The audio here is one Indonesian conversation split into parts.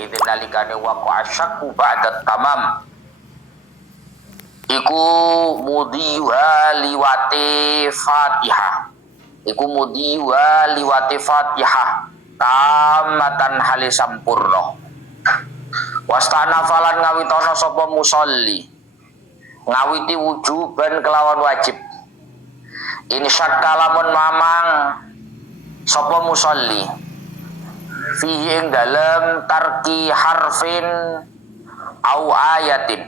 idzin nalikane waqa syakku ba'da tamam iku mudhiha liwati Fatihah. Iku mudhiha liwati Fatihah tamatan hali sampurna. Wastana falan ngawitono sapa musolli. Ngawiti wujuban kelawan wajib. Ini syakka lamun mamang sapa musolli. Fihi ing dalem tarki harfin au ayatin.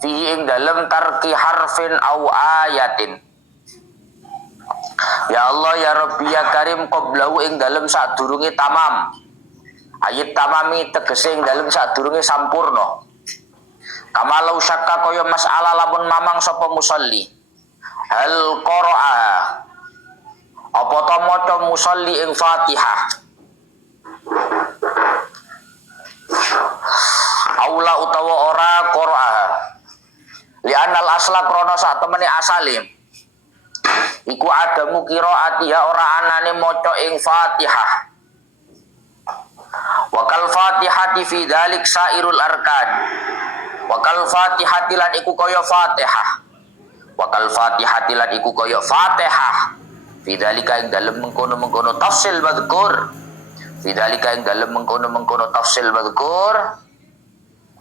Fihi ing dalem tarki harfin au ayatin. Ya Allah ya Rabbi ya Karim qoblahu ing dalem sadurunge tamam. Ayat tamami tegese ing dalem sadurunge sampurna. Kamalau syakka kaya mas'alah lamun mamang sapa musolli. Hal qara'a apa ta maca musolli ing Fatihah. Aula utawa ora qara'a. Li'anal asla krana sak temene asale iku adamu qiraatiha ora anane maca ing Fatihah. Wakal Fatihati fi dzalik sairul arkan. Wakal Fatihati lan iku kaya Fatihah. Wakal Fatihati lan iku kaya Fatihah. Fi dzalika ing dalem mengkono-mengkono tafsil madzkur. Fi dzalika ing dalem mengkono-mengkono tafsil madzkur.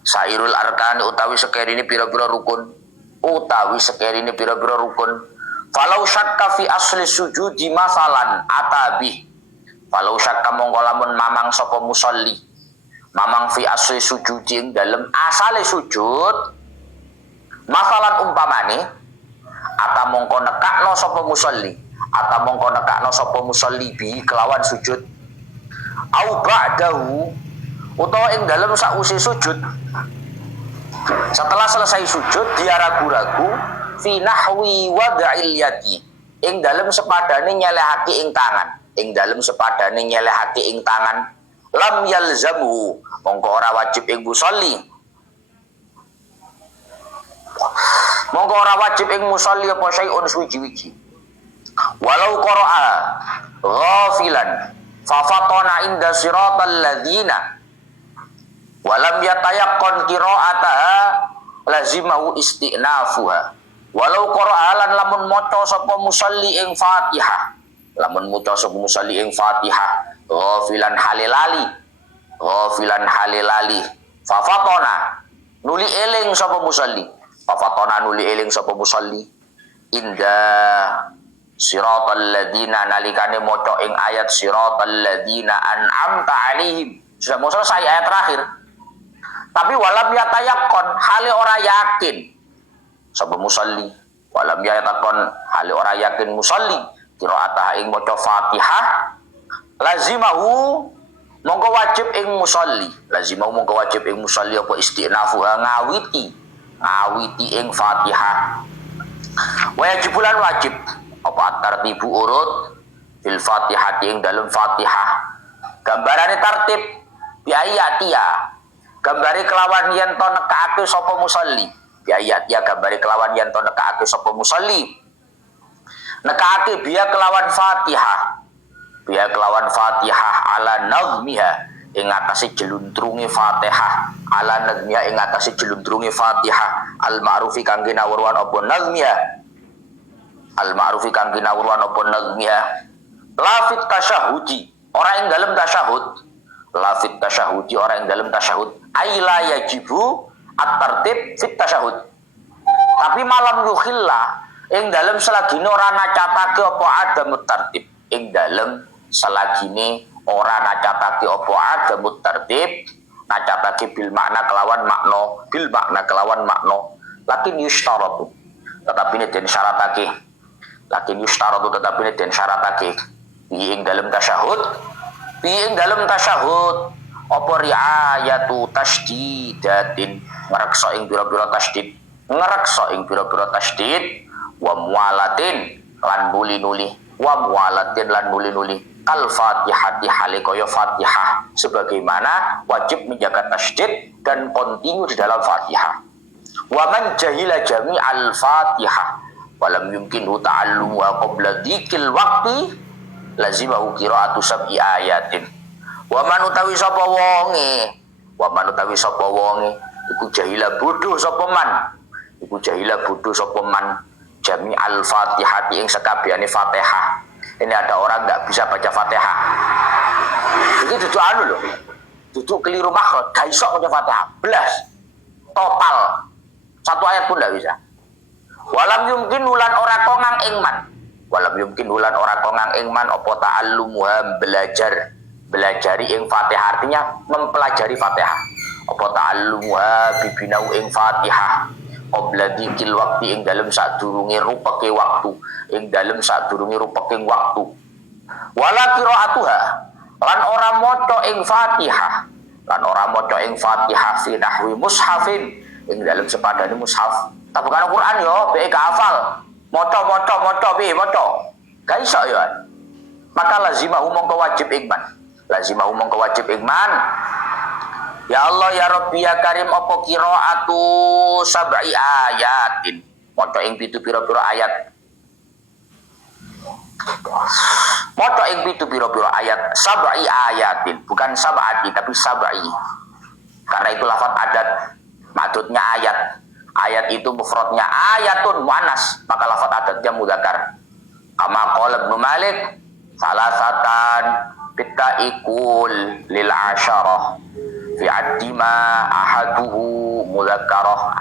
Sairul arkan utawi sekerine pira-pira rukun. Utawi sekerine pira-pira rukun. Falau syakka fi asli sujudi masalan atabi. Falau syakka mongko lamun mamang sapa musolli. Mamang fi asli sujudi ing dalem asale sujud. Masalan umpamane ata mongko nekakno sapa musolli. Ata mongko nekakno sapa musolli bi kelawan sujud. Au ba'dahu utawa ing dalem sakwise sujud. Setelah selesai sujud dia ragu-ragu fi nahwi wad'il yadi ing dalem sepadane nyelehake ing tangan. Ing dalem sepadane nyelehake ing tangan lam yalzamu mongko ora wajib ing musolli. Mongko ora wajib ing musolli apa syai'un suwiji-wiji. Walau qara'a ghafilan fa fatana inda siratal ladzina walam yatayaqqan qira'ataha lazimahu istinafuha. Walau qur'alan lamun maca sapa musolli ing Fatihah. Lamun maca sapa musolli ing Fatihah ghafilan halilali. Ghafilan halilali. Fa fatana nuli eling sapa musolli. Fa fatana nuli eling sapa musolli inda siratal ladzina nalikane maca ing ayat siratal ladzina an'amta alaihim. Sudah mau selesai ayat terakhir. Tapi walam yatayaqqan hale ora yakin sapa musolli. Walam yatayaqqan hale ora yakin musolli qiraatah ing maca Fatihah lazimahu mongko wajib ing musolli. Lazimahu mongko wajib ing musolli apa istinafuha ngawiti ing Fatihah. Wajibulan wajib apa tartibu urut fil Fatihati ing dalem Fatihah. Gambarane tertib biayatia. Gambari kelawan yen to nekake sapa musolli. Biayatia gambari kelawan yen to nekake sapa musolli. Nekake biya kelawan Fatihah. Biya kelawan Fatihah ala nazmiha ing atase jeluntrunge Fatihah. Ala nazmiha ing atase jeluntrunge Fatihah. Al ma'rufi kang ginawruan apa nazmiha. Al ma'rufi kang ginawruan apa nazmiha. Lafit tasyahudi ora ing dalem tasyahud. Lafit tasyahudi ora ing dalem tasyahud. Aila yajibu at-tartib fit tasyahud. Tapi malam yukhilla ing dalem selagine ora nacatake apa adamut tartib. Ing dalem selagine ora nacatake apa adamut tartib, nacatake bil makna kelawan makna. Lakin yushtaratu. Tetapi ini den syaratake. Lakin yushtaratu tetapi ini den syaratake. Ing dalem tasyahud. Ing dalem tasyahud apa riayatu tasdidatin ngreksa ing pira-pira tasdid. Ngreksa ing pira-pira tasdid wa muwalatin lan nuli-nuli. Wa muwalatin lan nuli-nuli. Kal Fatihati hale kaya Fatihah sebagaimana wajib menjaga tasdid dan kontinu di dalam Fatihah. Wa man jahila jami'al Fatihah walam yumkinu ta'allumuha qabla dzikil waqti lazimahu qira'atu sab'i ayatin. Wa man utawi sapa wonge Wa man utawi sapa wonge iku jahila bodoh sapa man. Iku jahila bodoh sapa man jami al-Fatihati ing sekabehane Fatihah. Ini ada orang enggak bisa baca Fatihah. Iki duduk anu lho. Duduk keliru makhraj, gak iso baca Fatihah. Belas. Total. Satu ayat pun enggak bisa. Walam yumkin ulan ora kongang ing man. Walam yumkin ulan ora kongang ing man apa ta'allumuha belajari ing Fatihah, artinya mempelajari Fatihah. Apa ta'allumuha bibinau ing Fatihah qabla dzikil waqti ing dalem sadurunge rupeke waktu, ing dalem sadurunge rupeke waktu. Wala qiraatuha lan ora maca ing Fatihah, lan ora maca ing Fatihah fi nahwi mushafin ing dalem sepadane mushaf. Tapi kan Al-Qur'an yo be gak hafal. Maca piye maca? Gak iso yo. Maka lazimahu mongko wajib ikman. Lazimahu mongko wajib ikman. Ya Allah ya Rabbi ya Karim apa qiraatu sab'i ayatin. Maca ing pitu pira-pira ayat. Maca ing pitu pira-pira ayat sab'i ayatin, bukan sab'ati tapi sab'i. Karena itu lafaz adat, maksudnya ayat. Ayat itu mufradnya ayatun muannas, maka lafaz adatnya mudzakkar. Kama qala Ibnu Malik, salasatan bittaikul lil asyarah fi addima ahaduhu mudzakarah.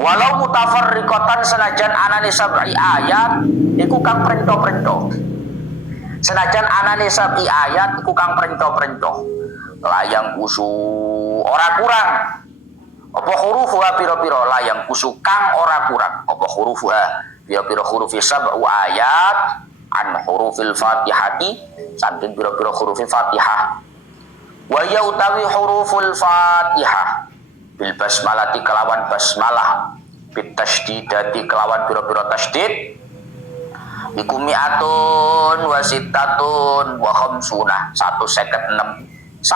Walau mutafarriqatan senajan anane sab'i ayat iku kang prento-prento. Senajan anane sab'i ayat iku kang prento-prento. Layang kusu ora kurang. Apa hurufuha pira-pira layang kusu kang ora kurang. Apa hurufuha pira-pira hurufi sab'u ayat an hurufil Fatihati saking pira-pira hurufi Fatihah. Wa ya utawi huruful Fatihah bil basmalati kelawan basmalah bit tasydidati kelawan pira-pira tasydid iku mi'atun wa sittatun wa khamsuna 156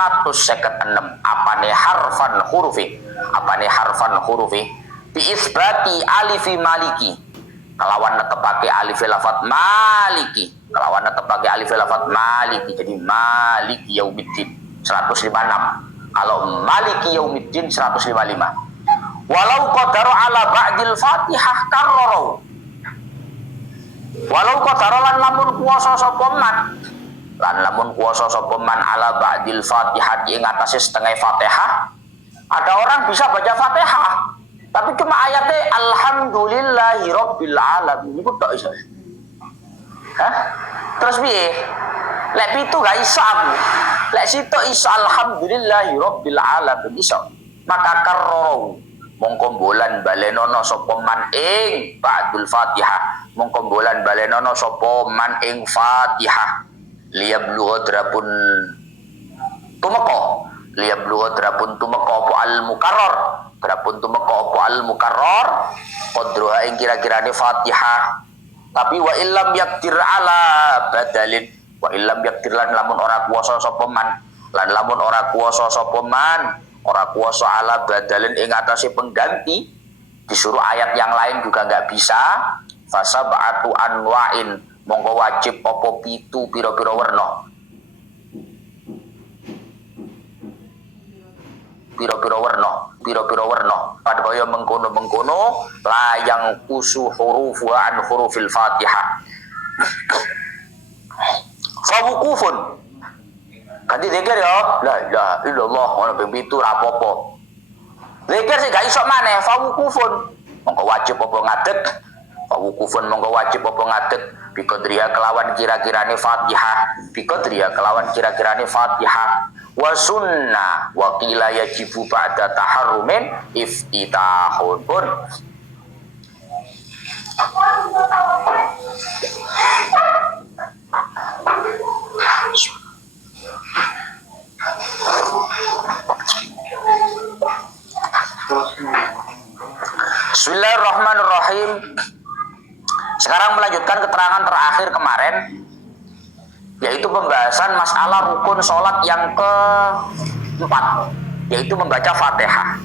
apane harfan hurufi bi isbati alifi maliki kelawan netepake alif lafat maliki jadi maliki yaumiddin 156. Kalau maliki yaumiddin 155. Walau qadara ala ba'dil Fatihah karrara. Walau qadara lan lamun kuwasa sapa man ala ba'dil Fatihah ing atase setengah Fatihah. Ada orang bisa baca Fatihah tapi cuma ayatnya alhamdulillahi rabbil alamin niku tok iso. Hah? Terus piye? Lek pitu gak iso aku. Lek sitok iso alhamdulillahi rabbil alamin iso. Maka karroro mongko bolan balenono sapa man ing ba'dul Fatihah. Mongko bolan balenono sapa man ing Fatihah. Liyablugha drapun tumeka apa al-mukarrar. Drapun tumeka apa al-mukarrar qadruha ing kira-kirane Fatihah. Tapi wa illam yaktir ala badalin wa illam yaktir lan lamun ora kuwasa sapa man ora kuwasa ala badalin ing atase pengganti disuruh ayat yang lain juga enggak bisa fasab'atu anwa'in monggo wajib apa pitu pira-pira werna pada kaya mengkono layang kusu hurufu an hurufil Fatihah fawukufun ganti zikir ya la ilaha illallah ana ping 7 ra apa-apa zikir sing gak iso maneh fawukufun mongko wajib apa ngadeg biqadriya kelawan kira-kirane Fatihah wa sunnah wa qila yajibu ba'da taharrumin iftitahun pun Bismillahirrahmanirrahim. Sekarang melanjutkan keterangan terakhir kemarin, yaitu pembahasan masalah rukun sholat yang keempat, yaitu membaca Fatihah.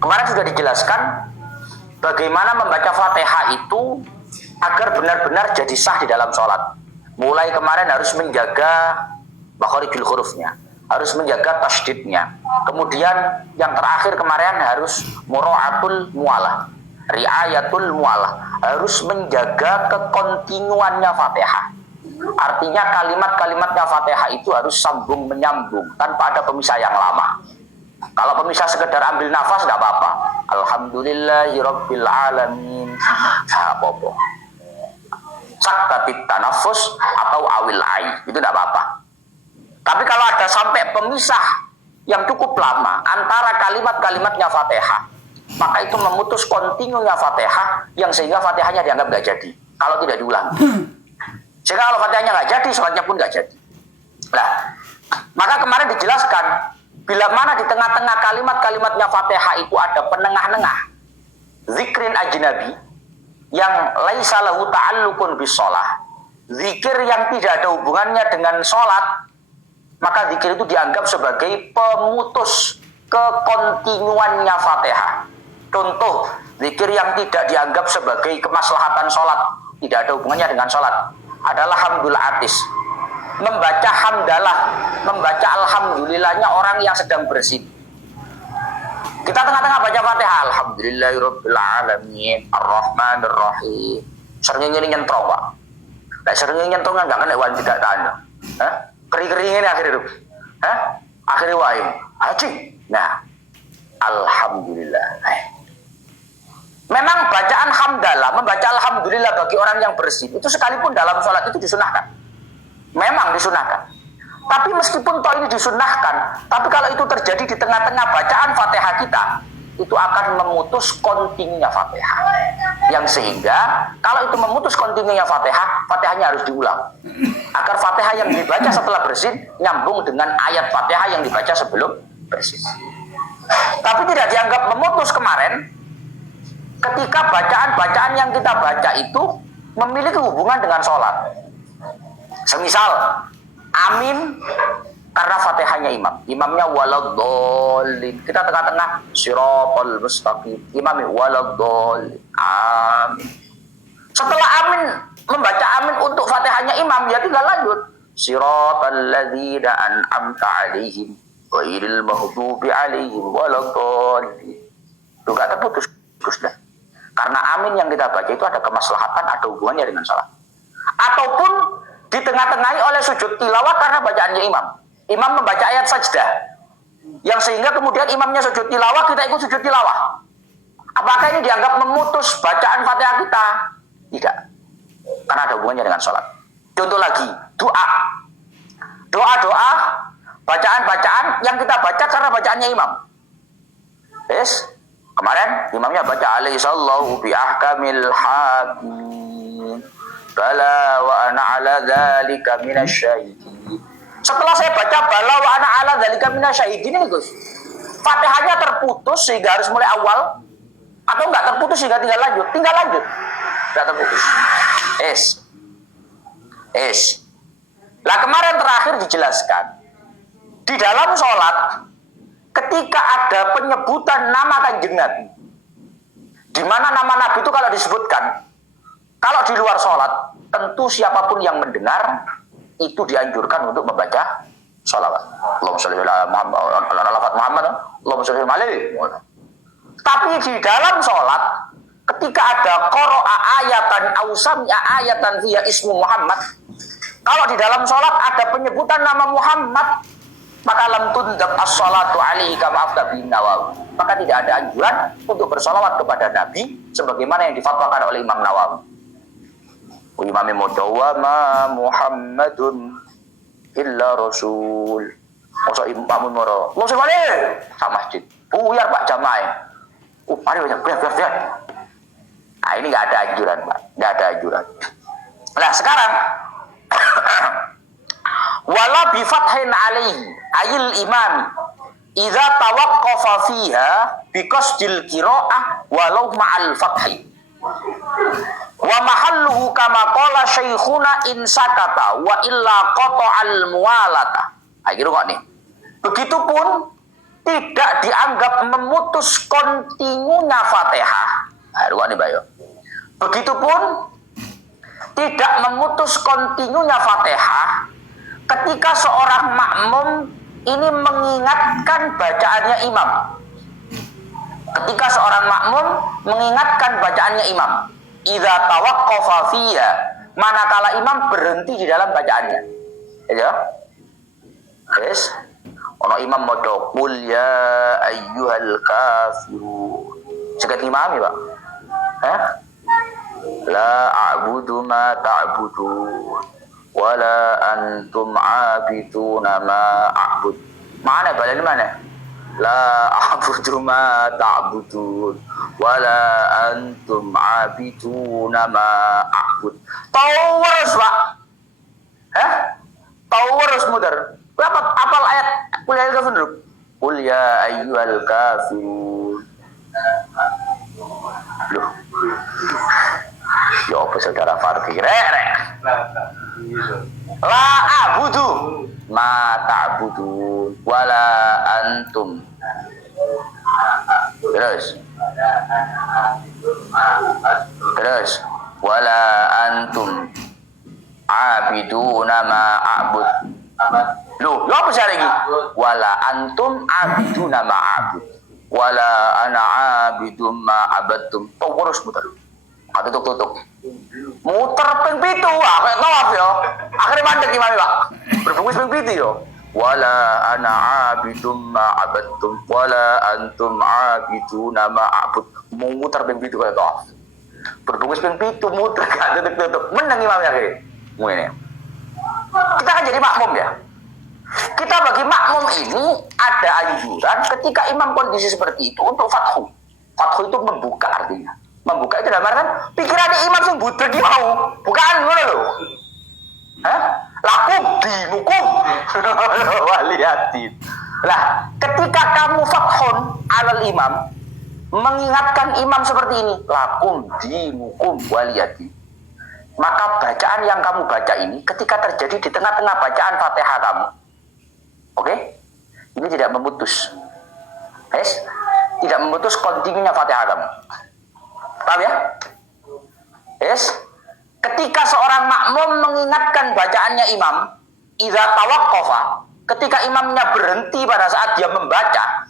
Kemarin sudah dijelaskan bagaimana membaca Fatihah itu agar benar-benar jadi sah di dalam sholat. Mulai kemarin harus menjaga makharijul hurufnya, harus menjaga tasdidnya. Kemudian yang terakhir kemarin harus mura'atul mualah, riayatul mualah, harus menjaga kekontinuannya Fatihah. Artinya kalimat-kalimatnya Fatihah itu harus sambung menyambung tanpa ada pemisah yang lama. Kalau pemisah sekedar ambil nafas tidak apa-apa. Alhamdulillahirabbil alamin. Nah, apa-apa. Saktatit tanafus atau awil ai, itu tidak apa-apa. Tapi kalau ada sampai pemisah yang cukup lama antara kalimat-kalimatnya Fatihah, maka itu memutus kontinunya Fatihah, yang sehingga Fatihahnya dianggap nggak jadi kalau tidak diulang. Sehingga kalau Fatihahnya nggak jadi, sholatnya pun nggak jadi. Nah, maka kemarin dijelaskan, bila mana di tengah-tengah kalimat-kalimatnya Fatihah itu ada penengah-nengah zikrin ajnabi yang laisa lahu ta'alluqun bis shalah, zikir yang tidak ada hubungannya dengan sholat, maka zikir itu dianggap sebagai pemutus kekontinuannya Fatihah. Contoh, zikir yang tidak dianggap sebagai kemaslahatan sholat, tidak ada hubungannya dengan sholat, adalah hamdul atis. Membaca hamdalah, membaca alhamdulillahnya orang yang sedang bersin. Kita tengah-tengah baca Fatihah, alhamdulillahirabbil alamin, arrahmanir rahim. Sering ini nyentrong, Pak. Nek sering nyentrong enggak kena wan tidak tanda. Hah? Kering-keringin akhirnya itu. Hah? Akhirnya wae. Haji. Nah, alhamdulillah. Memang bacaan hamdalah, membaca alhamdulillah bagi orang yang bersih itu sekalipun dalam sholat itu disunahkan. Memang disunahkan. Tapi meskipun toh ini disunahkan, tapi kalau itu terjadi di tengah-tengah bacaan Fatihah kita, itu akan memutus kontinunya Fatihah. Yang sehingga kalau itu memutus kontinunya Fatihah, Fatihahnya harus diulang. Agar Fatihah yang dibaca setelah bersin nyambung dengan ayat Fatihah yang dibaca sebelum bersin. Tapi tidak dianggap memutus kemarin ketika bacaan-bacaan yang kita baca itu memiliki hubungan dengan sholat. Semisal amin karena Fatihahnya imam, imamnya waladhdallin, kita tengah-tengah siratal mustaqim, imamnya waladhdallin, amin. Setelah amin, membaca amin untuk Fatihahnya imam, ya tinggal lanjut siratal ladzina an'amta 'alaihim ghairil maghdubi 'alaihim waladhdallin. Itu gak terputus, sudah. Karena amin yang kita baca itu ada kemaslahatan, ada hubungannya dengan salat. Ataupun di tengah-tengahi oleh sujud tilawah karena bacaannya imam. Imam membaca ayat sajdah, yang sehingga kemudian imamnya sujud tilawah, kita ikut sujud tilawah. Apakah ini dianggap memutus bacaan Fatihah kita? Tidak, karena ada hubungannya dengan sholat. Contoh lagi, doa. Doa-doa, bacaan-bacaan yang kita baca karena bacaannya imam. Yes, kemarin imamnya baca alaihi sallahu bi ahkamil hakim. Bala wa ana ala dzalika minasyahidin. Setelah saya baca bala wa ana ala dzalika minasyahidin ini Gus, Fatihahnya terputus sehingga harus mulai awal, atau enggak terputus sehingga tinggal lanjut? Tinggal lanjut. Enggak terputus. Lah kemarin terakhir dijelaskan di dalam sholat ketika ada penyebutan nama Kanjeng Nabi, di mana nama Nabi itu kalau disebutkan, kalau di luar sholat, tentu siapapun yang mendengar itu dianjurkan untuk membaca sholawat. Allahumma sholli ala Muhammad, ala Muhammad, Allahumma sholli alaihi. Tapi di dalam sholat, ketika ada qara'a ayatan aw sami'a ayatan fiha ismu Muhammad, kalau di dalam sholat ada penyebutan nama Muhammad, maka lam tundab as-sholatu alaihi kama afdha bin Nawawi. Maka tidak ada anjuran untuk bersolawat kepada Nabi sebagaimana yang difatwakan oleh Imam Nawawi. Imam Mudawa ma Muhammadun illa Rasul. Masa imam moro. Lo semane sama masjid. Buyar Pak jamaah. Mari biar. Nah, ini enggak ada anjuran, Pak. Enggak ada anjuran. Nah, sekarang wala bi fathin alaihi ayil imami idza tawaqqafa fiha bi qasdil qiraah walau ma'al fathi. Wa mahalluhu kama qala syekhuna in sakata wa illa qata'al muwalata. Akhirnya kok nih. Begitupun tidak dianggap memutus kontinunya Fatihah. Nah, nih Bayo. Begitupun tidak memutus kontinunya Fatihah ketika seorang makmum ini mengingatkan bacaannya imam. Ketika seorang makmum mengingatkan bacaannya imam, idza tawaqqafa fiha, manakala imam berhenti di dalam bacaannya. Ya. Yes. Ono imam maca qul ya ayyuhal kafirun. Cegat imam ya, Pak. La a'budu ma ta'budun wala antum 'abiduna ma a'bud. Mana balen mana? La a'budu ma ta'budun wala antum 'abiduna ma a'bud. Terus, Pak. Terus muter. Berapa apal ayat qul ya ayyuhal kafirun? Qul ya ayyuhal kafirun. Loh. Ya apa saudara Fardi? Rek. La a'budu ma ta'budun wala antum. Terus wala antum abiduna ma a'bud. Loh, ya apa sih lagi? Wala antum abiduna ma a'bud wala ana abidum ma abadtum. Terus muter. Tutuk. Muter ping 7, kayak tawaf ya. Akhirnya mandek imam Pak. Berbungkus ping 7 yo. Wala ana abidum ma abadtum wala antum abiduna ma a'bud. Muter ping 7 kayak tawaf. Berbungkus ping 7 muter gak tutuk. Menang imam akhirnya. Ngene. Kita kan jadi makmum ya. Kita bagi makmum ini ada anjuran ketika imam kondisi seperti itu untuk fathu. Fathu itu membuka artinya. Membuka itu dalam artian pikirannya imam sing budeg mau. Bukan ngono lho. Lakum dinukum. Waliyatin. Lah, ketika kamu fathun alal imam, mengingatkan imam seperti ini, lakum dinukum waliyatin. Maka bacaan yang kamu baca ini ketika terjadi di tengah-tengah bacaan Fatihah kamu, oke? Ini tidak memutus. Yes? Tidak memutus kontinunya Fatihah kamu. Paham ya? Yes? Ketika seorang makmum mengingatkan bacaannya imam, idza tawaqqafa, ketika imamnya berhenti pada saat dia membaca,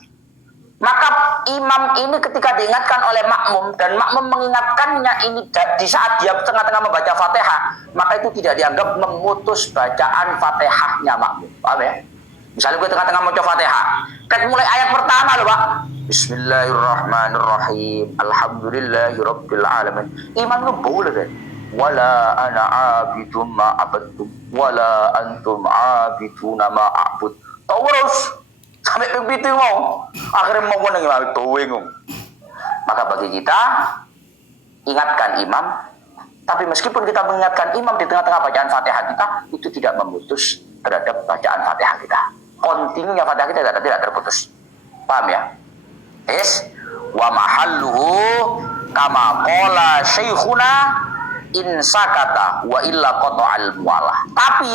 maka imam ini ketika diingatkan oleh makmum dan makmum mengingatkannya ini di saat dia tengah-tengah membaca Fatihah, maka itu tidak dianggap memutus bacaan Fatihahnya makmum. Paham ya? Misalnya gue tengah-tengah mau coba Fatihah, kan mulai ayat pertama loh Pak. Bismillahirrahmanirrahim. Alhamdulillahirabbil alamin. Imam lu boleh kan? Wala ana abidum ma abadtum wala antum abiduna ma a'bud. Terus sampai begitu mau. Akhirnya mau nang imam itu bingung. Maka bagi kita ingatkan imam, tapi meskipun kita mengingatkan imam di tengah-tengah bacaan Fatihah kita, itu tidak memutus terhadap bacaan Fatihah kita. Kontinunya Fatihah kita tidak terputus. Paham ya? Yes. Wa mahalluhu kama qala syekhuna in sakata wa illa qata'al muwalah. Tapi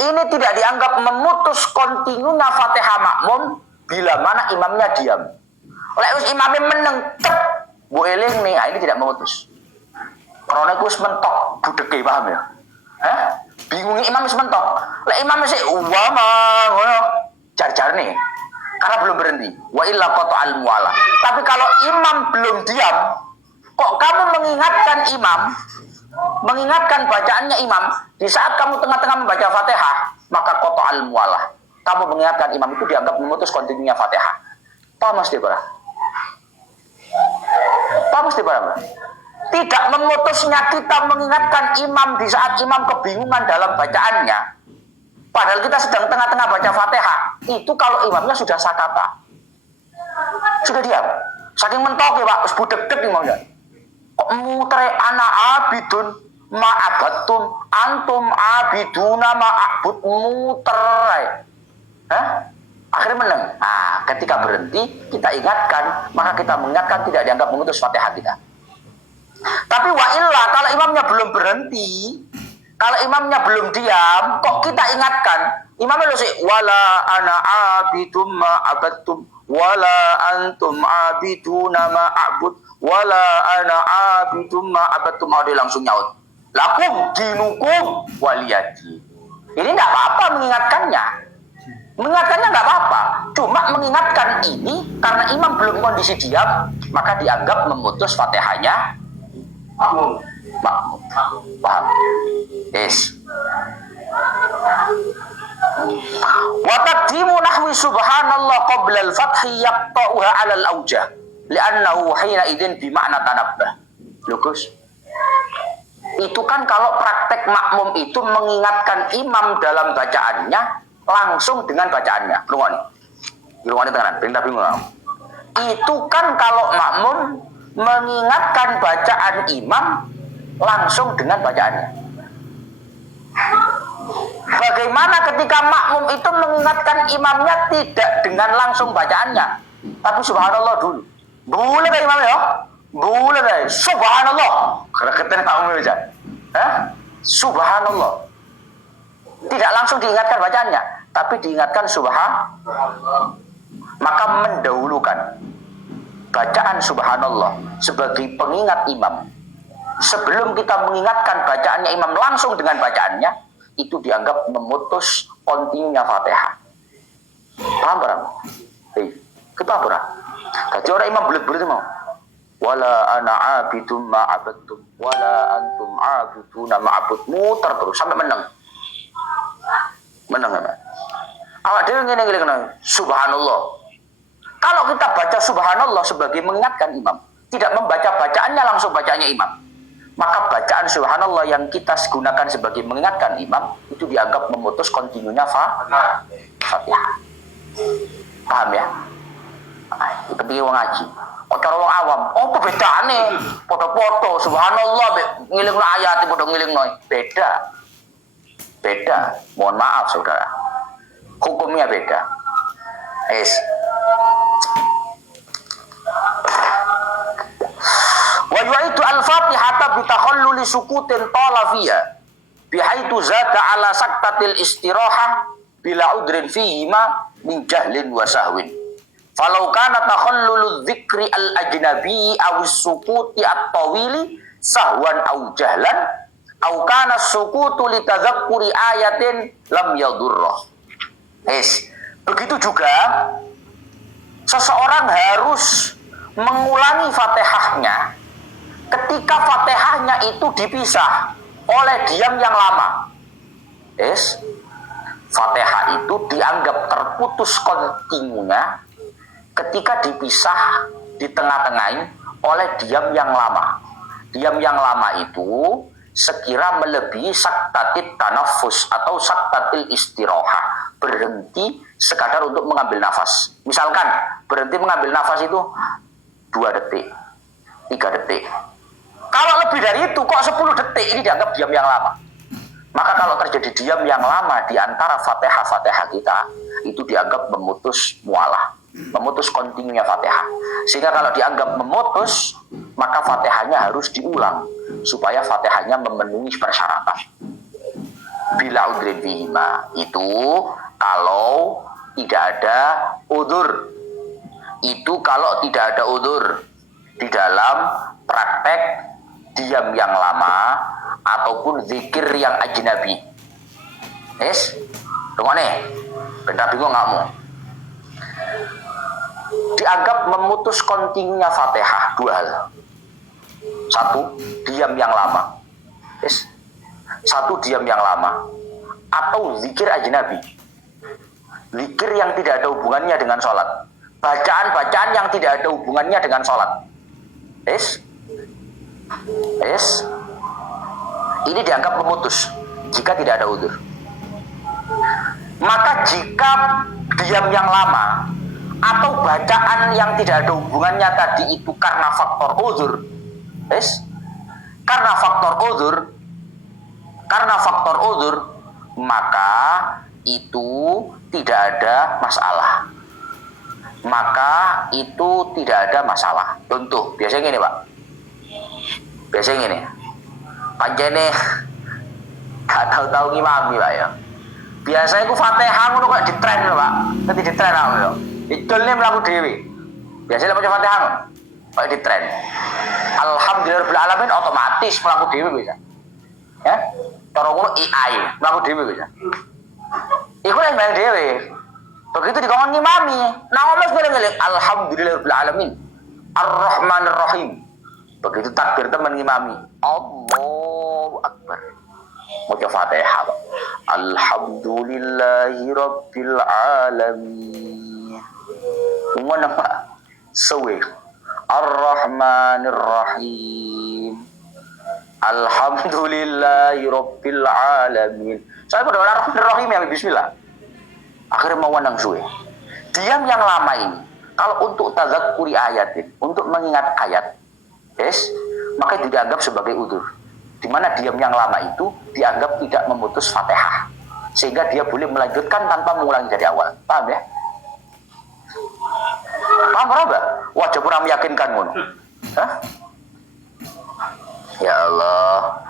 ini tidak dianggap memutus kontinunya Fatihah makmum bila mana imamnya diam. Oleh imamnya menengkep bu eling nih, ini tidak memutus. Karena itu mentok budeke, paham ya? Bingung imam mentok. Oleh imam sih ngono jar-jar nih. Karena belum berhenti. Wa illa qata'al muwalah. Tapi kalau imam belum diam, kok kamu mengingatkan bacaannya imam di saat kamu tengah-tengah membaca Fatihah, maka qata'al muwalah. Kamu mengingatkan imam itu dianggap memutus kontinunya Fatihah. Paham Mas Debra? Tidak memutusnya kita mengingatkan imam di saat imam kebingungan dalam bacaannya, padahal kita sedang tengah-tengah baca Fatihah. Itu kalau imamnya sudah sakata, sudah diam, saking mentok ya Pak, budek-dek imamnya. Kok muter ana abidun ma'abatum antum abiduna ma'abud, muter. Akhirnya menang. Nah, ketika berhenti kita ingatkan, maka kita mengingatkan tidak dianggap memutus Fatihah kita. Tapi wa illa, kalau imamnya belum berhenti, Kalau imamnya belum diam, kok kita ingatkan? Imamnya lo sih, wala ana abidum ma abattum, wala antum abiduna ma a'bud, wala ana abidum ma abattum. Oh, dia langsung nyaut. Lakum dinukum waliyadi. Ini nggak apa-apa mengingatkannya. Mengingatkannya nggak apa-apa. Cuma mengingatkan ini karena imam belum kondisi diam, maka dianggap memutus Fatihahnya makmum. Paham? Yes. Wa taqdimu nahwi subhanallah qabla al-fathi yaqta'uha 'ala al-awjah li'annahu hina idzin bi makna tanabbah. Logos. Itu kan kalau praktek makmum itu mengingatkan imam dalam bacaannya langsung dengan bacaannya. Rungokne tenan, ben tak bingung. Itu kan kalau makmum mengingatkan bacaan imam langsung dengan bacaannya. Bagaimana ketika makmum itu mengingatkan imamnya tidak dengan langsung bacaannya, tapi subhanallah dulu. Boleh kan imam ya? Boleh kan? Subhanallah. Karena ketemu makmum aja. Subhanallah. Tidak langsung diingatkan bacaannya, tapi diingatkan subhanallah. Maka mendahulukan bacaan subhanallah sebagai pengingat imam. Sebelum kita mengingatkan bacaannya imam langsung dengan bacaannya, itu dianggap memutus kontinunya Fatihah. Paham barang? Kita barang. Jadi orang imam bulat-bulat mau. Wala ana abidum ma abadtum, wala antum abiduna ma abud. Muter terus sampai menang. Menang apa? Awak dhewe ngene-ngene subhanallah. Kalau kita baca subhanallah sebagai mengingatkan imam, tidak membaca bacaannya langsung bacaannya imam, maka bacaan subhanallah yang kita gunakan sebagai mengingatkan imam itu dianggap memutus kontinunya Fatihah. Paham ya? Itu piye wong ngaji. Kok cara wong awam, apa bedane? Foto-foto subhanallah ngilingno ayat padha ngilingno. Beda. Beda. Mohon maaf saudara. Hukumnya beda. Wa yu'idu al-Fatihata bi takhalluli sukutin tala fiha bihaitu zada ala saktatil istirahah bila udrin fihima min jahlin wa sahwin. Falau kana takhallulu dzikri al-ajnabi aw sukuti at-tawili sahwan aw jahlan aw kana sukutu li tadzakkuri ayatin lam yadurrah. Begitu juga seseorang harus mengulangi Fatihahnya ketika Fatihahnya itu dipisah oleh diam yang lama. Fatihah itu dianggap terputus kontinunya ketika dipisah di tengah-tengahin oleh diam yang lama. Diam yang lama itu sekira melebihi saktatit tanafus atau saktatil istirahah, berhenti sekadar untuk mengambil nafas. Misalkan berhenti mengambil nafas itu 2 detik, 3 detik. Kalau lebih dari itu kok 10 detik, ini dianggap diam yang lama. Maka kalau terjadi diam yang lama di antara Fatihah kita, itu dianggap memutus mualah, memutus kontinunya Fatihah. Sehingga kalau dianggap memutus, maka Fatihahnya harus diulang supaya Fatihahnya memenuhi persyaratan. Bila udrin fihima, itu kalau tidak ada udzur. Itu kalau tidak ada udzur di dalam praktek diam yang lama ataupun zikir yang ajnabi. Tunggu nih, bentar bingung kamu. Dianggap memutus kontinunya Fatihah 2 hal. 1, diam yang lama. 1, diam yang lama atau zikir ajnabi. Zikir yang tidak ada hubungannya dengan sholat. Bacaan-bacaan yang tidak ada hubungannya dengan sholat. Ini dianggap memutus jika tidak ada udzur. Maka jika diam yang lama atau bacaan yang tidak ada hubungannya tadi itu karena faktor udzur, karena faktor udzur, maka itu tidak ada masalah. Contoh, biasanya gini Pak. Panjene Gak tahu-tahu ngimami Pak ya. Biasa iku Fatihah ngono kok ditren lho Pak. Nanti ditren aku ya. Idolne mlaku dhewe. Biasanya maca Fatihah ngono. Kok ditren. Alhamdulillahirabbil alamin otomatis mlaku dhewe bisa. Ya. Cara ngono AI mlaku dhewe bisa. Iku yang bayang dhewe. Begitu dikongkon ngimami, nang omes ngeling-eling alhamdulillahirabbil alamin. Ar-Rahmanir Rahim. Begitu takbir teman ngimami. Allahu Akbar. Maca Fatihah. Alhamdulillahirabbil alamin. Ngono Pak. Suwe. Ar-Rahmanir Rahim. Alhamdulillahirabbil alamin. Saya berdoa Ar-Rahmanir Rahim ya bismillah. Akhirnya mau menang suwe. Diam yang lama ini. Kalau untuk tazakuri ayatin, untuk mengingat ayat, maka itu dianggap sebagai udzur. Di mana diam yang lama itu dianggap tidak memutus Fatihah. Sehingga dia boleh melanjutkan tanpa mengulangi dari awal. Paham ya? Paham berapa? Wajah kurang meyakinkan mun. Hah? Ya Allah.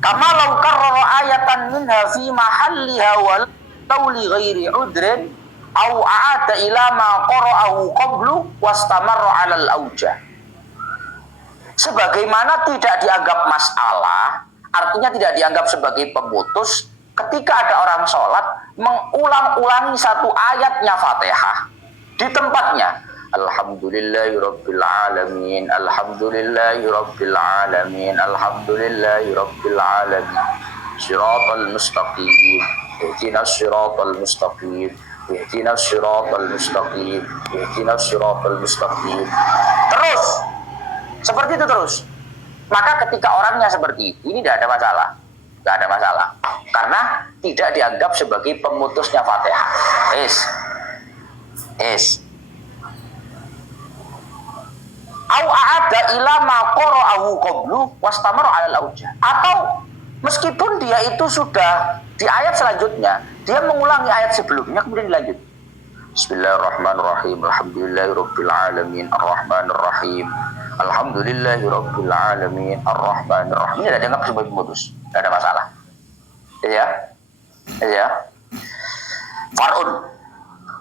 Kama law karrara ayatan minha fi mahalliha wal li ghairi udrin au a'ada ila ma qara'ahu qablu wastamarra 'alal aujah. Sebagaimana tidak dianggap masalah, artinya tidak dianggap sebagai pemutus ketika ada orang sholat mengulang-ulangi satu ayatnya Fatihah di tempatnya. Alhamdulillahirabbil alamin, alhamdulillahirabbil alamin, alhamdulillahirabbil alamin. Shiratal mustaqim, ihdinas shiratal mustaqim, ihdinas shiratal mustaqim, ihdinas shiratal mustaqim. Terus seperti itu terus. Maka ketika orangnya seperti itu, ini tidak ada masalah. Tidak ada masalah. Karena tidak dianggap sebagai pemutusnya Fatihah. Au a'ada ila ma qara'ahu qablu wastamara 'alal aujah. Atau meskipun dia itu sudah di ayat selanjutnya, dia mengulangi ayat sebelumnya kemudian dilanjut. Bismillahirrahmanirrahim. Alhamdulillahirabbil alamin arrahmanir rahim. Alhamdulillahirabbil alamin arrahmanir rahim. Ini tidak dianggap sebagai pemutus. Tidak ada masalah. Ya. Far'un.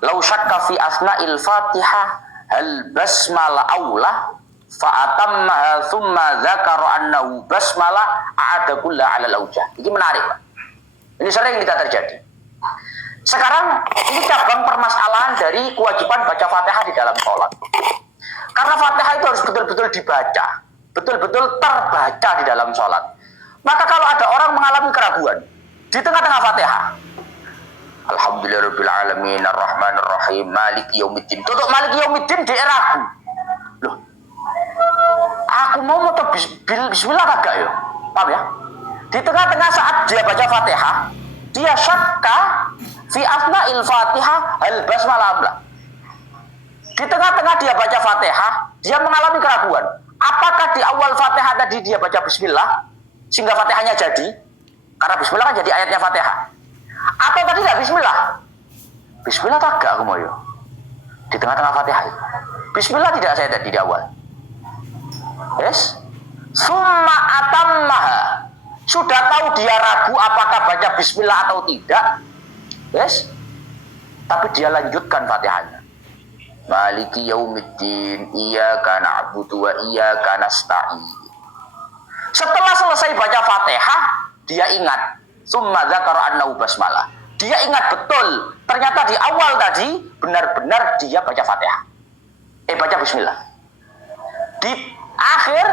Law syakka fi asna'il Fatihah hal basmalah aula fa'atammaha thumma dzakara annahu basmalah a'ada kulla 'alal aujah. Ini menarik, Pak. Ini sering kita terjadi. Sekarang ini cabang permasalahan dari kewajiban baca Fatihah di dalam sholat. Karena Fatihah itu harus betul-betul dibaca, betul-betul terbaca di dalam sholat. Maka kalau ada orang mengalami keraguan di tengah-tengah Fatihah, Alhamdulillahirabbil alamin arrahmanir rahim maliki yaumiddin. Tutup maliki yaumiddin dia ragu. Loh. Aku mau bismillah kagak ya? Paham ya? Di tengah-tengah saat dia baca Fatihah, dia syakka fi asna'il Fatihah hal basmalah amla. Di tengah-tengah dia baca Fatihah, dia mengalami keraguan. Apakah di awal Fatihah tadi dia baca bismillah sehingga Fatihahnya jadi? Karena bismillah kan jadi ayatnya Fatihah. Atau tadi tidak bismillah? Bismillah kagak aku mau yo. Di tengah-tengah Fatihah. Bismillah tidak saya tadi di awal. Summa atammaha. Sudah tahu dia ragu apakah baca bismillah atau tidak. Tapi dia lanjutkan Fatihahnya. Maliki yaumiddin, iyyaka na'budu wa iyyaka nasta'in. Setelah selesai baca Fatihah, dia ingat summa dzakara annahu basmalah. Dia ingat betul, ternyata di awal tadi benar-benar dia baca Fatihah. Baca bismillah. Di akhir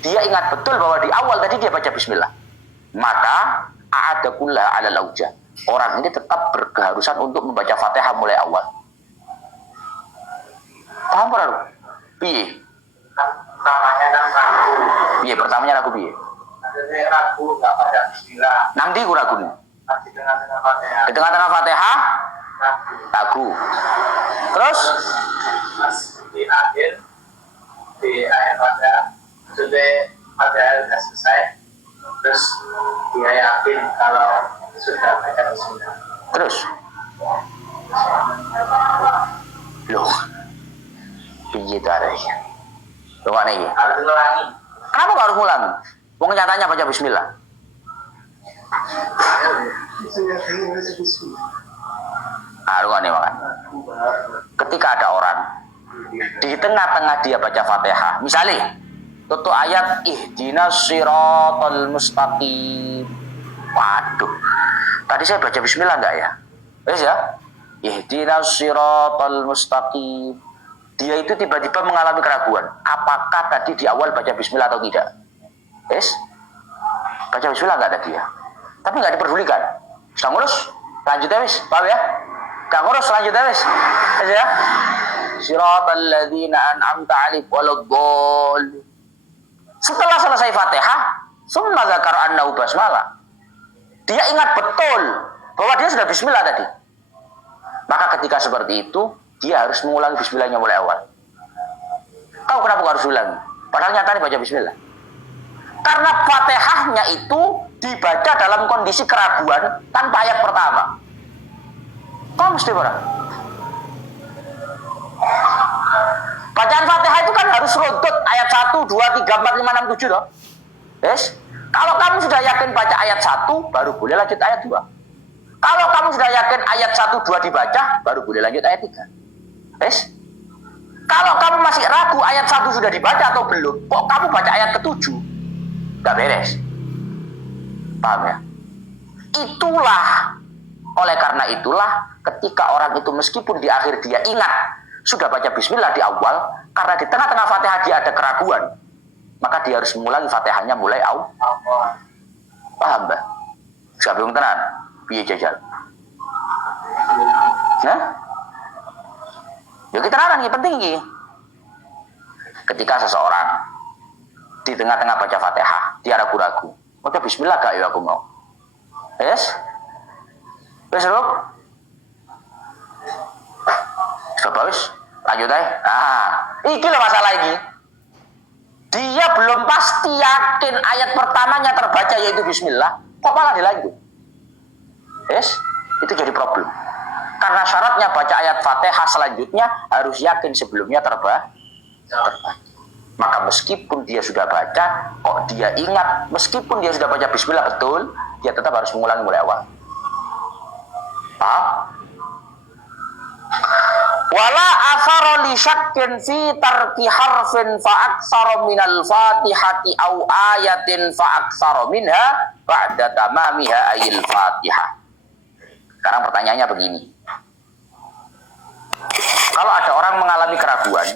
dia ingat betul bahwa di awal tadi dia baca bismillah. Maka a'ada kulla 'alal aujah. Orang ini tetap berkeharusan untuk membaca Fatihah mulai awal. Paham baru? Piye? Pertamanya kan ragu. Piye pertamanya ragu piye? Akhirnya ragu enggak baca bismillah. Nang ndi ku ragune? Di tengah-tengah Fatihah. Di tengah-tengah Fatihah? Ragu. Terus? Mas di akhir di ayat Fatihah sudah Fatihah sudah selesai. Terus dia yakin kalau sudah baca bismillah. Terus? Loh. Piye ta arek? Rumane iki. Harus ulangi. Kenapa nggak harus ngulang? Wong nyatanya baca bismillah. Nih makan. Ketika ada orang di tengah-tengah dia baca Fatihah, misalnya tutup ayat ihdinas siratal mustaqim. Waduh, tadi saya baca bismillah enggak ya? Wes ya, ihdinas siratal mustaqim. Dia itu tiba-tiba mengalami keraguan. Apakah tadi di awal baca bismillah atau tidak? Wes, baca bismillah enggak tadi ya? Tapi enggak diperdulikan. Sudah ngurus, lanjut ya wes, paham ya? Enggak ngurus, lanjut ya wes. Wes ya. Siratal ladzina an'amta 'alaihim waladdallin. Setelah selesai Fatihah, summa zakara annahu basmalah. Dia ingat betul bahwa dia sudah bismillah tadi. Maka ketika seperti itu, dia harus mengulangi bismillahnya mulai awal. Tahu kenapa harus ulangi? Padahal nyatanya baca bismillah. Karena Fatihahnya itu dibaca dalam kondisi keraguan tanpa ayat pertama. Kau mesti orang. Bacaan Fatihah itu kan harus runtut ayat 1, 2, 3, 4, 5, 6, 7 toh. Yes? Kalau kamu sudah yakin baca ayat 1, baru boleh lanjut ayat 2. Kalau kamu sudah yakin ayat 1, 2 dibaca, baru boleh lanjut ayat 3. Yes? Kalau kamu masih ragu ayat 1 sudah dibaca atau belum, kok kamu baca ayat ke-7? Gak beres. Paham ya? Oleh karena itulah ketika orang itu meskipun di akhir dia ingat sudah baca bismillah di awal, karena di tengah-tengah Fatihah dia ada keraguan, maka dia harus mengulangi Fatihahnya mulai awal. Paham, Mbak? Gak bingung tenan, piye jajal. Nah? Ya kita naran, ini penting ini. Ketika seseorang di tengah-tengah baca Fatihah, dia ragu-ragu, baca bismillah gak ya aku mau? Yes? Wes, Ruk? Coba wis, lanjut aja. Iki loh masalah ini. Dia belum pasti yakin ayat pertamanya terbaca yaitu bismillah, kok malah dilanjut? Yes, itu jadi problem. Karena syaratnya baca ayat Fatihah selanjutnya harus yakin sebelumnya terbaca. Maka meskipun dia sudah baca, kok dia ingat, meskipun dia sudah baca bismillah betul, dia tetap harus mengulangi mulai awal. Wala athara li syakkin fi tarki harfin fa aktsara minal fatihati au ayatin fa aktsara minha ba'da tamamiha ayil fatihah. Sekarang pertanyaannya begini. Kalau ada orang mengalami keraguan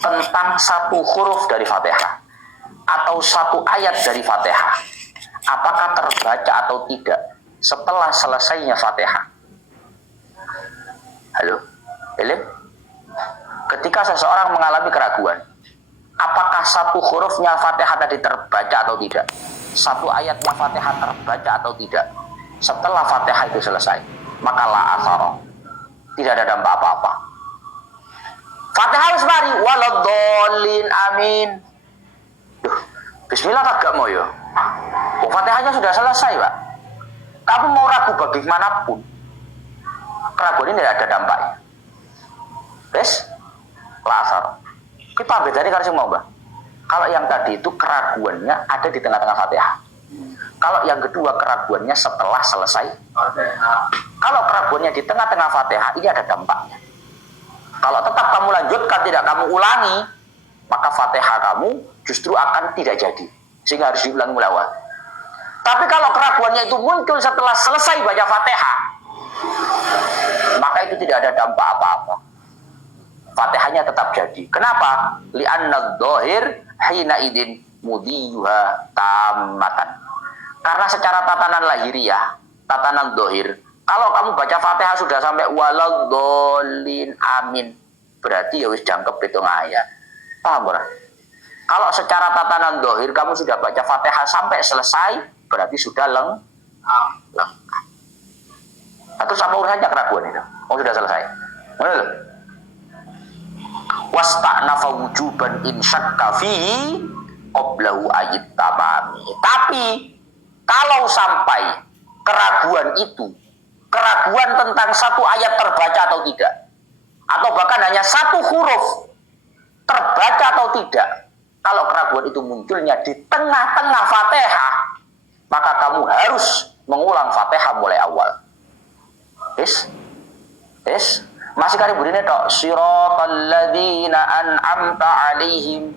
tentang satu huruf dari Fatihah atau satu ayat dari Fatihah, apakah terbaca atau tidak setelah selesainya Fatihah? Halo? Elim? Ketika seseorang mengalami keraguan, apakah satu hurufnya Fatihah tadi terbaca atau tidak? Satu ayatnya Fatihah terbaca atau tidak? Setelah Fatihah itu selesai, maka la athara. Tidak ada dampak apa-apa. Fatihah harus mari waladdallin amin. Bismillah kagak mau ya. Fatihahnya sudah selesai, Pak. Kamu mau ragu bagaimanapun, keraguan ini tidak ada dampaknya. Wes, lasar. Kita bedanya kalau mau, Mbak. Kalau yang tadi itu keraguannya ada di tengah-tengah Fatihah. Kalau yang kedua keraguannya setelah selesai. Kalau keraguannya di tengah-tengah Fatihah, ini ada dampaknya. Kalau tetap kamu lanjutkan, tidak kamu ulangi, maka Fatihah kamu justru akan tidak jadi. Sehingga harus diulangi mulai awal. Tapi kalau keraguannya itu muncul setelah selesai baca Fatihah, maka itu tidak ada dampak apa-apa. Fatihahnya tetap jadi. Kenapa? Li'anna dhahir hina idin mudiyuha tammatan. Karena secara tatanan lahiriah, tatanan dhahir, kalau kamu baca Fatihah sudah sampai waladdallin amin, berarti ya wis jangkep hitung ayat. Paham ora? Kalau secara tatanan dhahir kamu sudah baca Fatihah sampai selesai, berarti sudah lengkap. Atau sama urusannya keraguan itu. Oh sudah selesai. Mana loh? Wasta'nafa wujuban in syakka fihi qablahu ayit tamami. Tapi kalau sampai keraguan itu, keraguan tentang satu ayat terbaca atau tidak, atau bahkan hanya satu huruf terbaca atau tidak, Kalau keraguan itu munculnya di tengah-tengah Fatihah, maka kamu harus mengulang Fatihah mulai awal. Masih kali bunyinya tok siratal ladzina an'amta 'alaihim.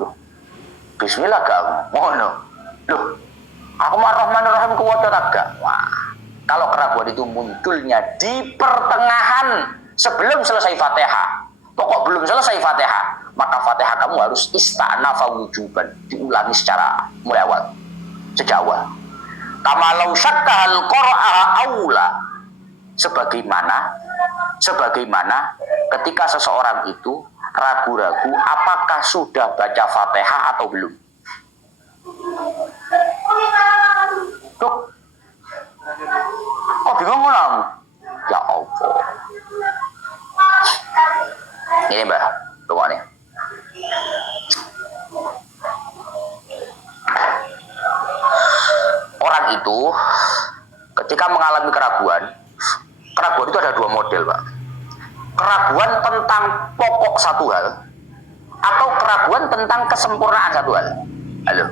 Loh. Bismillah kamu. Ngono. Loh. Aku Ar-Rahmanir-Rahim kuwaca tak gak? Wah. Kalau keraguan itu munculnya di pertengahan sebelum selesai Fatihah. Pokok belum selesai Fatihah, maka Fatihah kamu harus ista'nafa wujuban, diulangi secara mulai awal. Sejak awal. Kama law syakkahal qara'a aula. Sebagaimana ketika seseorang itu ragu-ragu apakah sudah baca Fatihah atau belum. Tuh. Oh bingung kamu? Ya Allah. Ini Mbak, tunggu nih. Orang itu ketika mengalami keraguan itu ada dua model, Pak. Keraguan tentang pokok satu hal atau keraguan tentang kesempurnaan satu hal. Halo.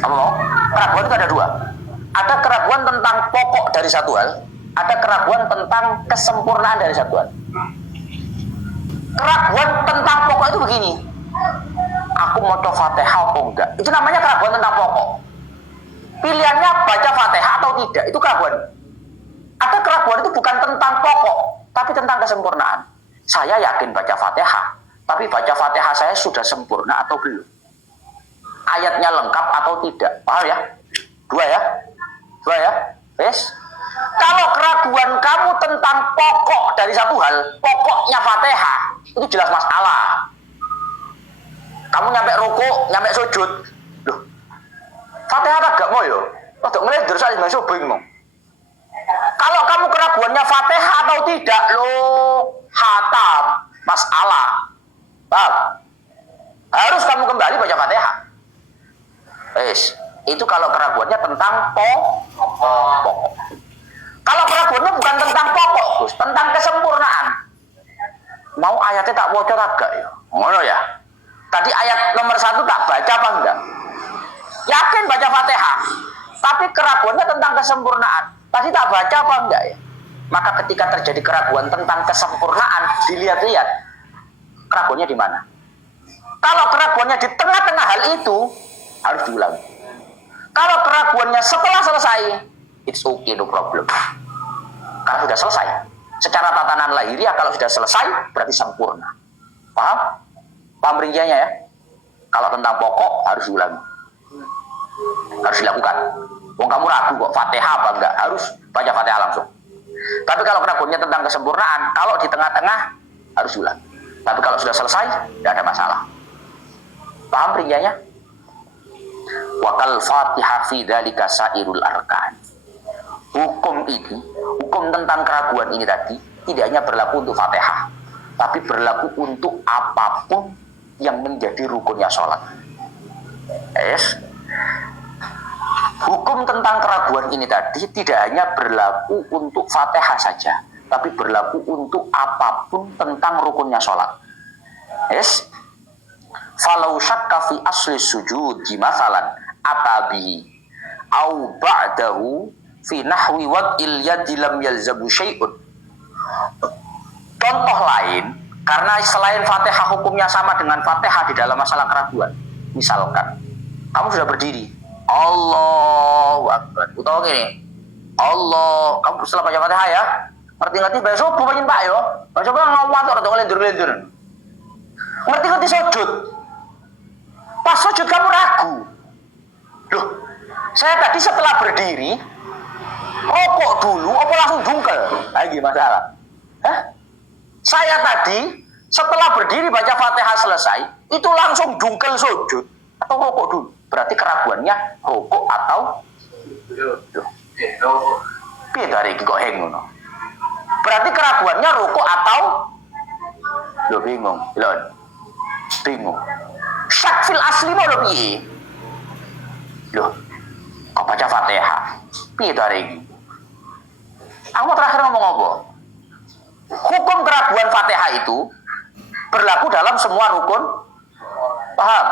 Kamu mau? Keraguan itu ada dua. Ada keraguan tentang pokok dari satu hal, ada keraguan tentang kesempurnaan dari satu hal. Keraguan tentang pokok itu begini. Aku mau coba Fatihah apa enggak? Itu namanya keraguan tentang pokok. Pilihannya baca Fatihah atau tidak, itu keraguan. Ada keraguan itu bukan tentang pokok, tapi tentang kesempurnaan. Saya yakin baca Fatihah, tapi baca Fatihah saya sudah sempurna atau belum? Ayatnya lengkap atau tidak? Paham ya? Dua ya? Yes? Kalau keraguan kamu tentang pokok dari satu hal, pokoknya Fatihah, itu jelas masalah. Kamu nyampe rukuk, nyampe sujud. Loh, Fatihah tak gak mau ya? Untuk ngelendur saya masuk bingung. Kalau kamu keraguannya Fatihah atau tidak, loh, hatam, masalah. Paham? Harus kamu kembali baca Fatihah. Itu kalau keraguannya tentang pokok. Kalau keraguannya bukan tentang pokok, Gus, tentang kesempurnaan. Mau ayatnya tak bocor agak ya? Ngono ya? Tadi ayat nomor 1 tak baca apa enggak? Yakin baca Fatihah, tapi keraguannya tentang kesempurnaan. Tadi tak baca apa enggak ya? Maka ketika terjadi keraguan tentang kesempurnaan, dilihat-lihat keraguannya di mana. Kalau keraguannya di tengah-tengah hal itu, harus diulangi. Kalau keraguannya setelah selesai, it's okay, no problem. Karena sudah selesai. Secara tatanan lahiriah kalau sudah selesai, berarti sempurna. Paham? Paham rinciannya ya? Kalau tentang pokok, harus diulangi. Harus dilakukan. Wong kamu ragu kok, Fatihah apa enggak? Harus baca Fatihah langsung. Tapi kalau keraguannya tentang kesempurnaan, kalau di tengah-tengah, harus diulangi. Tapi kalau sudah selesai, tidak ada masalah. Paham rinciannya? Wakal Fatihah fi dzalika sairul arkan. Hukum tentang keraguan ini tadi tidak hanya berlaku untuk Fatihah, tapi berlaku untuk apapun yang menjadi rukunnya sholat. Hukum tentang keraguan ini tadi tidak hanya berlaku untuk Fatihah saja, tapi berlaku untuk apapun tentang rukunnya sholat. Falau syakka fi asli sujud masalan atabi au ba'dahu fi nahwi wad'il yadi lam yalzabu syai'un. Contoh lain, karena selain Fatihah hukumnya sama dengan Fatihah di dalam masalah keraguan. Misalkan kamu sudah berdiri, Allahu Akbar, utawa gini, Allah, kamu setelah baca Fatihah ya, ngerti-ngerti besok bukannya Pak yo, besok ngawat atau ngelendur-lendur, ngerti-ngerti sujud. Pas sujud kamu ragu. Loh, saya tadi setelah berdiri rokok dulu apa langsung dungkel? Lagi masalah. Saya tadi setelah berdiri baca Fatihah selesai, itu langsung dungkel sujud atau rokok dulu? Berarti keraguannya rokok atau piye dari iki kok heng ngono? Berarti keraguannya rokok atau bingung. Syakfil asli mau lebih. Kok baca Fatihah? Piye dari ini? Aku terakhir ngomong apa? Hukum keraguan Fatihah itu berlaku dalam semua rukun Paham?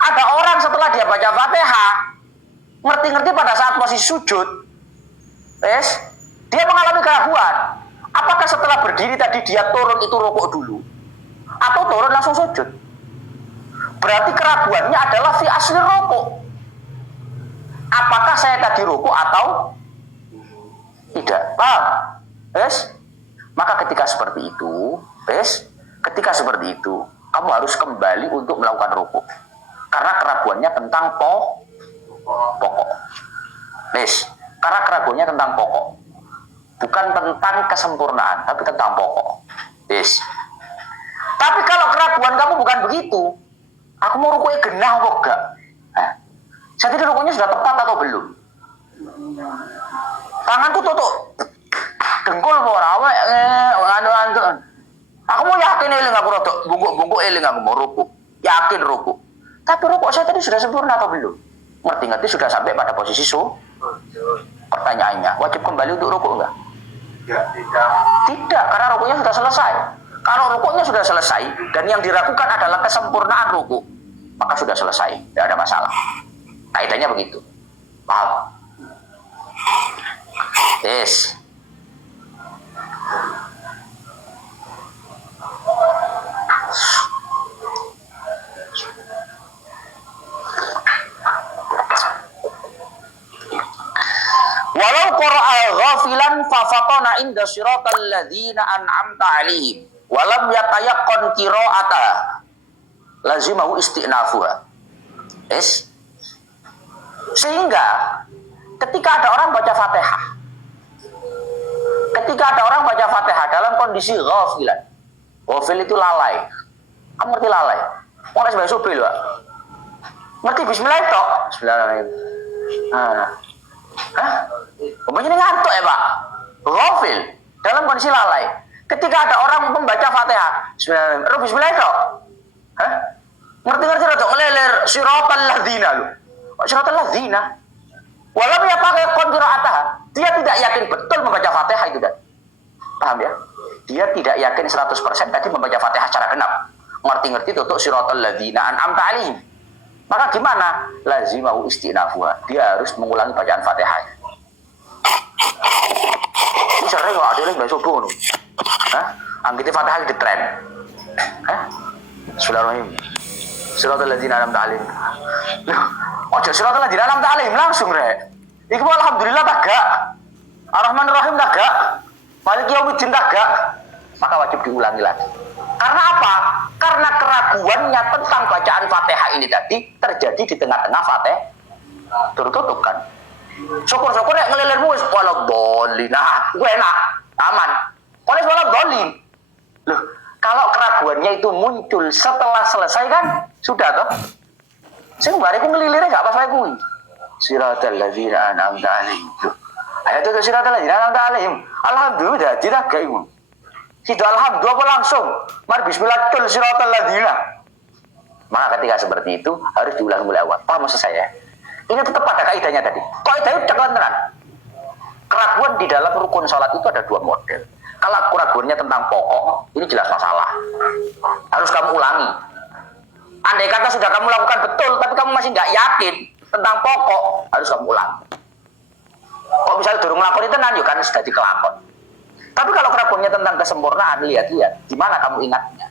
Ada orang setelah dia baca Fatihah, ngerti-ngerti pada saat posisi sujud, dia mengalami keraguan. Apakah setelah berdiri tadi dia turun itu rukuk dulu, atau turun langsung sujud? Berarti keraguannya adalah fi asli rukuk. Apakah saya tadi rukuk atau tidak? Paham? Maka ketika seperti itu, kamu harus kembali untuk melakukan rukuk. Karena keraguannya tentang pokok. Karena keraguannya tentang pokok. Bukan tentang kesempurnaan, tapi tentang pokok. Tapi kalau keraguan kamu bukan begitu, aku mau rukuknya genah kok enggak? Saya tadi rukuknya sudah tepat atau belum? Tanganku tutup dengkul ora anu. Aku mau yakin eling aku rodok bungkuk eling aku mau rukuk. Yakin rukuk. Tapi rukuk saya tadi sudah sempurna atau belum? Ngerti sudah sampai pada posisi Pertanyaannya, wajib kembali untuk rukuk enggak? Ya, tidak. Tidak, karena rukuknya sudah selesai. Kalau rukuknya sudah selesai dan yang diragukan adalah kesempurnaan rukuk, maka sudah selesai, tidak ada masalah. Kaidahnya begitu. Paham? Walau qara'a ghafilan fa fatana inda siratal ladzina an'amta 'alaihim wa lam yatayaqqan qira'ata lazimahu isti'nafuha. Sehingga ketika ada orang baca Fatihah dalam kondisi ghafilan. Ghafil itu lalai. Kamu ngerti lalai? Wong wis bahasa sobe lho, Pak. Ngerti bismillah tok? Bismillahirrahmanirrahim. Umpamanya ngantuk ya Pak, ghafil dalam kondisi lalai. Ketika ada orang membaca Fatihah, Bismillah itu, ngerti rada ngeleler siratal ladzina lu. Siratal ladzina. Walau ya pakai qiraatah, dia tidak yakin betul membaca Fatihah itu kan. Paham ya? Dia tidak yakin 100% tadi membaca Fatihah secara genap. Ngerti tutup siratal ladzina an'amta 'alaihim. Maka gimana? Lazimahu istinafuha. Dia harus mengulangi bacaan Fatihah. Ini sering kok ada yang bahasa subuh. Anggitnya Fatihah di tren. Bismillahirrahmanirrahim. Siratal ladzina an'amta 'alaihim. Ojo siratal ladzina an'amta 'alaihim langsung rek. Iku alhamdulillah tak gak. Ar-Rahmanir Rahim tak gak. Maliki yaumiddin tak gak. Maka wajib diulangi lagi. Karena apa? Karena keraguannya tentang bacaan Fatihah ini tadi terjadi di tengah-tengah Fatihah. Tutup kan. Syukur-syukur nek ngelilirmu wis walau dolin. Nah, gue enak, aman. Kalau walau dolin. Loh, kalau keraguannya itu muncul setelah selesai kan sudah toh. Sing bariku ngelilirnya gak pas wae kuwi. Siratal ladzina an'amta 'alaihim. Ayat itu siratal ladzina an'amta 'alaihim. Alhamdulillah tidak gak ibu. Sido alhamdulillah apa langsung? Mari bismillah tul siratal ladzina. Maka ketika seperti itu harus diulang mulai awal. Paham maksud saya? Ini tetap pada kaidahnya tadi. Kaidahnya ceklan tenan. Keraguan di dalam rukun salat itu ada dua model. Kalau keraguannya tentang pokok, ini jelas masalah. Harus kamu ulangi. Andai kata sudah kamu lakukan betul, tapi kamu masih nggak yakin tentang pokok, harus kamu ulangi. Kok misalnya durung ngelakoni tenan, yuk kan sudah dikelakon. Tapi kalau keraguannya tentang kesempurnaan, lihat-lihat, di mana kamu ingatnya,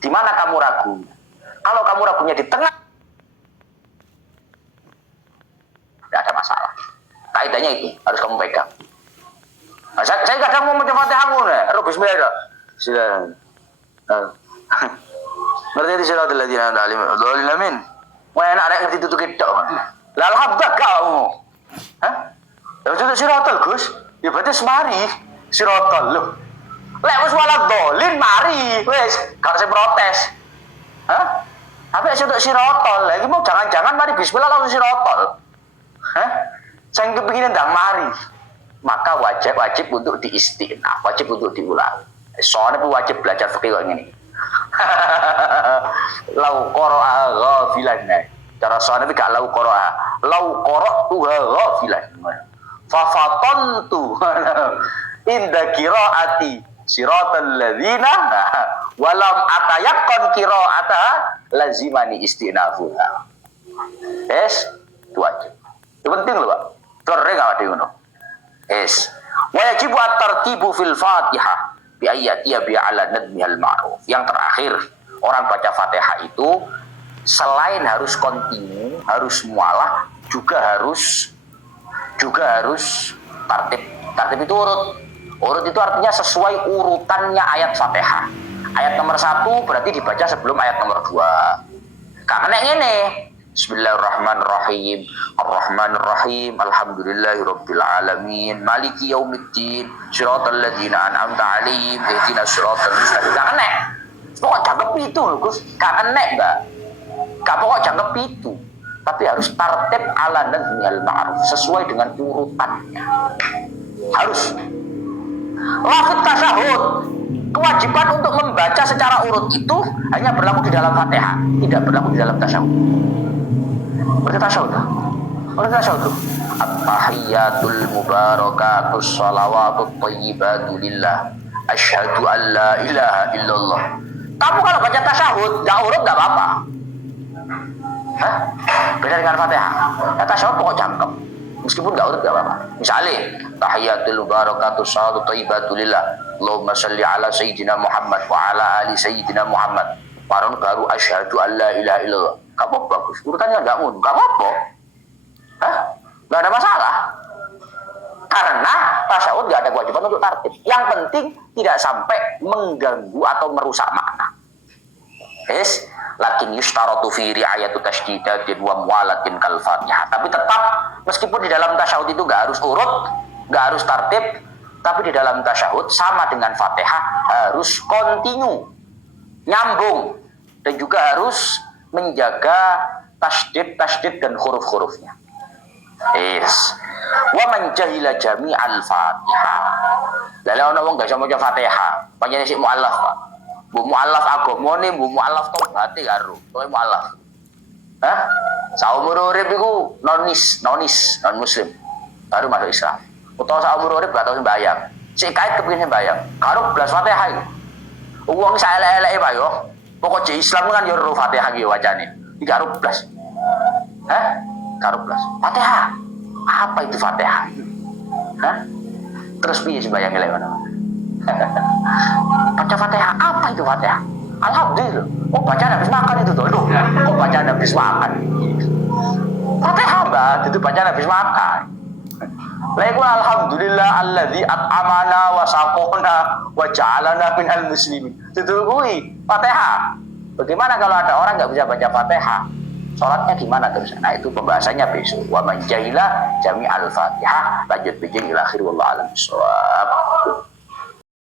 di mana kamu ragunya. Kalau kamu ragunya di tengah, tidak ada masalah. Kaidahnya itu harus kamu pegang. Nah, saya kadang mau mencoba Fatihah nih, bismillah dah. Silakan. Ngerti di siratal ladzina an'amta 'alaihim ghairil maghdubi 'alaihim. Wah enak rek ngerti tutuk tok. Lah alhamdulillah kamu. Ya itu siratal Gus. Ya berarti semari siratal lho. Lek wis walad dolin mari wis gak usah protes. Apa sih untuk siratal? Lagi mau jangan-jangan mari bismillah langsung siratal. Saya kepingin ndang mari. Maka wajib untuk diistinaf, wajib untuk diulang. Soalnya wajib belajar fikih kok ngene. Lau qara'a ghafilan. Cara soalnya gak lau qara'a. Lau qara'tu ghafilan. Fa fatantu inda qira'ati siratal ladzina walam atayaqqan qira'ata lazimani istinafuha. Yes, itu aja. Itu penting loh, Pak. Sering enggak ada ngono. Yes. Wa yajibu at-tartibu fil Fatihah bi ayatiya bi ala nadmihal ma'ruf. Yang terakhir, orang baca Fatihah itu selain harus kontinu, harus mualah, juga harus tartib. Tartib itu urut. Urut itu artinya sesuai urutannya ayat Fatihah. Ayat nomor 1 berarti dibaca sebelum ayat nomor 2. Karena ngene. Bismillahirrahmanirrahim. Ar-Rahmanirrahim. Alhamdulillahirabbil alamin. Maliki yaumiddin. Shiratal ladzina an'amta 'alaihim ihdinas shiratal mustaqim. Gak kena. Pokok jangkep itu lho, Gus. Gak kena, Mbak. Gak pokok jangkep itu. Tapi harus tartib ala nadmihal ma'ruf, sesuai dengan urutannya. Harus. Lafaz tasyahud. Kewajiban untuk membaca secara urut itu hanya berlaku di dalam Fatihah, tidak berlaku di dalam tasyahud. Berarti tasyahud. Berarti tasyahud. At-tahiyyatul mubarakatus shalawatut thayyibatu lillah. Asyhadu an la ilaha illallah. Kamu kalau baca tasyahud enggak urut enggak apa-apa. Hah? Beda dengan Fatihah. Ya, tasyahud pokok jangkep. Meskipun enggak urut enggak apa-apa. Misalnya, tahiyyatul mubarakatus shalawatut thayyibatu lillah. Allahumma shalli ala sayyidina Muhammad wa ala ali sayyidina Muhammad. Baru asyhadu an la ilaha illallah. Kamu bagus. Urutannya enggak mundur. Enggak apa-apa. Hah? Enggak ada masalah. Karena tasyahud enggak ada kewajiban untuk tartib. Yang penting tidak sampai mengganggu atau merusak makna. Yes, lakin yustaratu fi ri'ayatu tasdidatin wa muwalatin kal Fatihah. Tapi tetap meskipun di dalam tasyahud itu enggak harus urut, enggak harus tartib, tapi di dalam tasyahud sama dengan Fatihah harus kontinu, nyambung, dan juga harus menjaga tasdid dan huruf-hurufnya. Yes. Wa man jahila jami'al Fatihah. Lalu ana wong gak iso maca Fatihah, pancen sik mualaf, Pak. Bu mualaf agamane, bu mualaf tobaté karo, kowe mualaf. Hah? Saumur urip iku non muslim. Baru masuk Islam. Utawa saumur urip gak tau sembahyang. Sik kait kepengin sembahyang. Karo blas Fatihah iki. Wong sak elek-eleke Pak yo. Pokoke Islam kan yo ro Fatihah iki wacane. Iki karo blas. Hah? Karo blas. Fatihah. Apa itu Fatihah? Hah? Terus piye sembahyang elek ngono? Baca Fatihah, apa itu Fatihah? Alhamdulillah. Oh, bacaan habis makan itu tuh. Loh, kok bacaan habis makan? Fatihah, Mbak, itu bacaan habis makan. Lalu alhamdulillah alladzi at'amana wa saqona wa ja'alana minal muslimin. Itu kuwi Fatihah. Bagaimana kalau ada orang enggak bisa baca Fatihah? Salatnya gimana terus? Nah, itu pembahasannya besok. Wa man jahila jami'al Fatihah. Lanjut bikin ila akhir wallahu a'lam bissawab.